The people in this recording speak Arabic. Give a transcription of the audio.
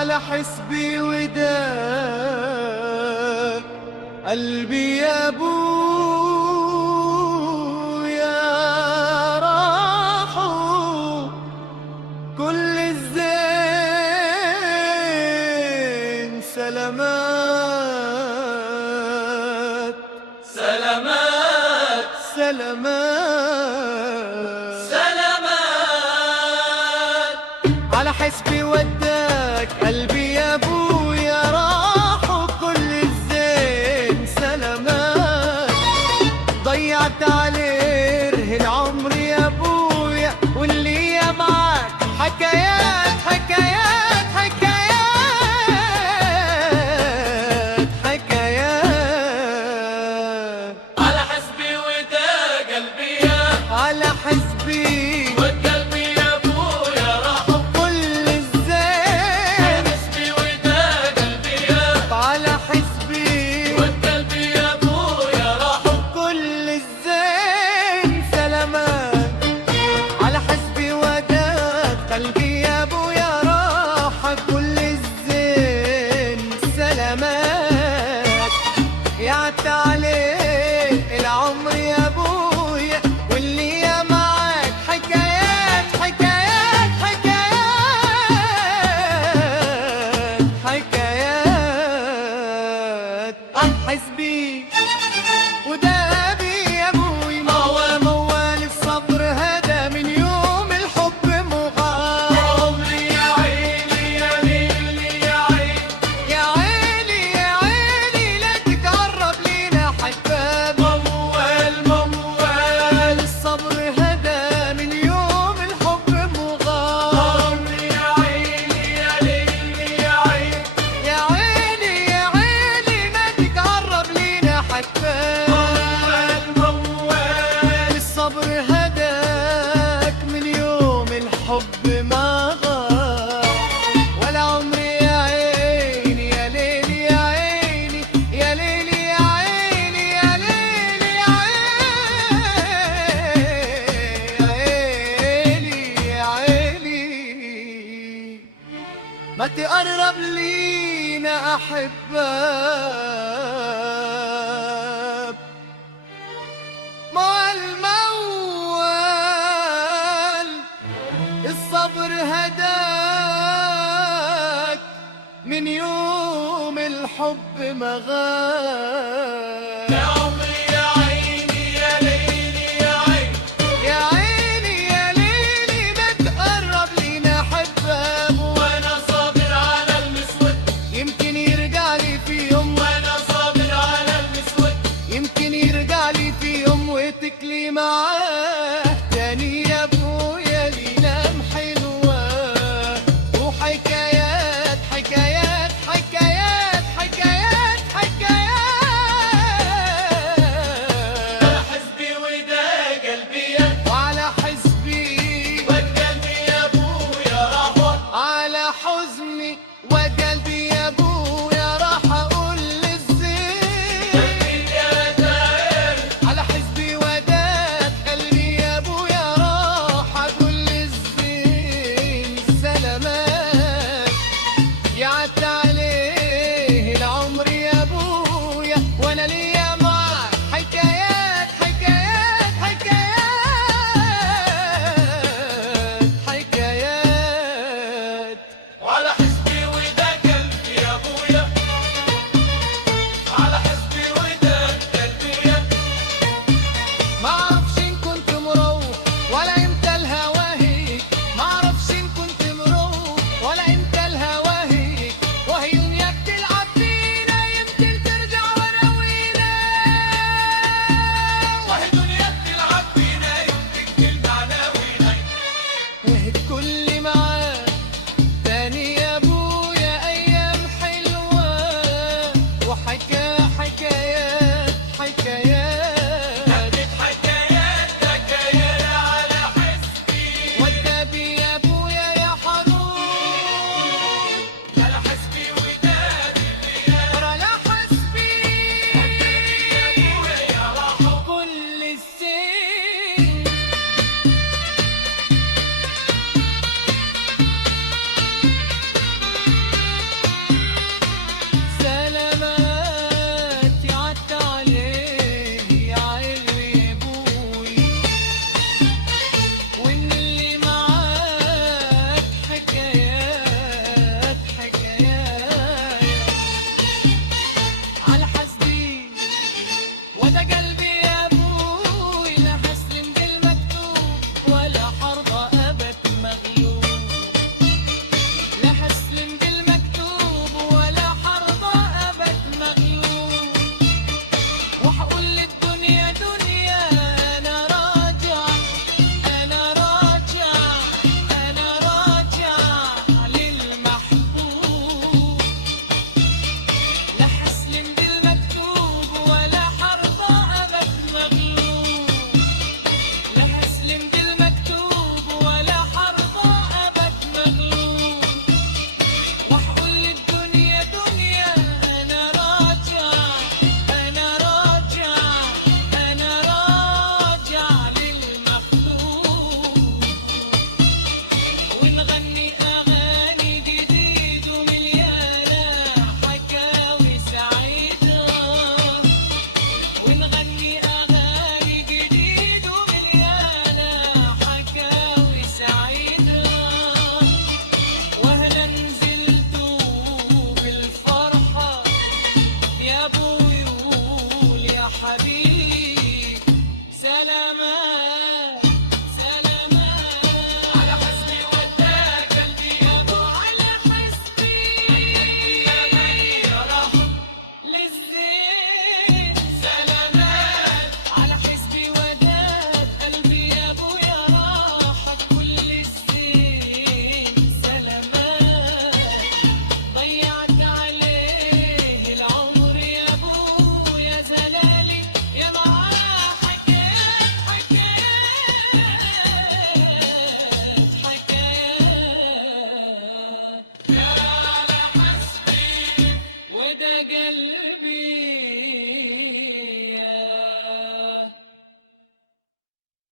على حسبي وداك قلبي يا ابويا راحوا كل الزين سلامات سلامات سلامات سلامات. على حسبي وداك قلبي يا ابويا راحوا كل الزين سلامات. ضيعت عليه رهن عمري يا ابويا واللي يا معاك حكايات حكايات حكايات حكايات. على حسبي وداك قلبي يا على حسبي وقلبي يا ابويا راحوا كل الزين. حسبي وداك قلبي يا على حسبي وقلبي يا ابويا راحوا كل الزين سلامات. على حسبي وداك قلبي يا ابويا راح كل الزين سلامات. يعت عليه العمر يا ابويا واللي يا معاك حكايات حكايات حكايات حكايات. حسبي ودابي يا ابوي موال الصبر هدى من يوم الحب مغار. عمري يا عيني يا ليلي يا عيني يا عيني يا عيني لا تقرب لينا حباب. موال موال الصبر هدى من يوم الحب مغار. عمري يا عيني يا ليلي يا عيني يا عيني يا عيني ما تقرب لينا حباب. موال الصبر هداك من يوم الحب ما غار. ولا عمري يا عيني يا ليلي يا عيني يا ليلي يا عيني يا ليلي يا عيني يا عيني ما تقرب لينا أحباب. موال الصبر هداك من يوم الحب ما غاب. يا عمري يا عيني يا ليلي يا عيني يا عيني يا ليلي ما تقرب لينا حباب. وانا صابر على المسود يمكن يرجع لي في يوم وانا صابر على المسود يمكن يرجع لي في يوم وتكلي معاه تاني يا ابويا لينا حلوة وحكايات حكايات حكايات حكايات حكايات. على حسبي وداك قلبي يا وعلى حسبي وقلبي يا ابويا راحوا على حزني وقلبي يا ابويا راح اقول للزين. قلبي يا داير على حسبي وداد قلبي يا ابويا راح اقول للزين سلامات. يعت عليه العمر يا ابويا وانا ليا معاك حكايات حكايات حكايات حكايات. وعلى حسبي قلبي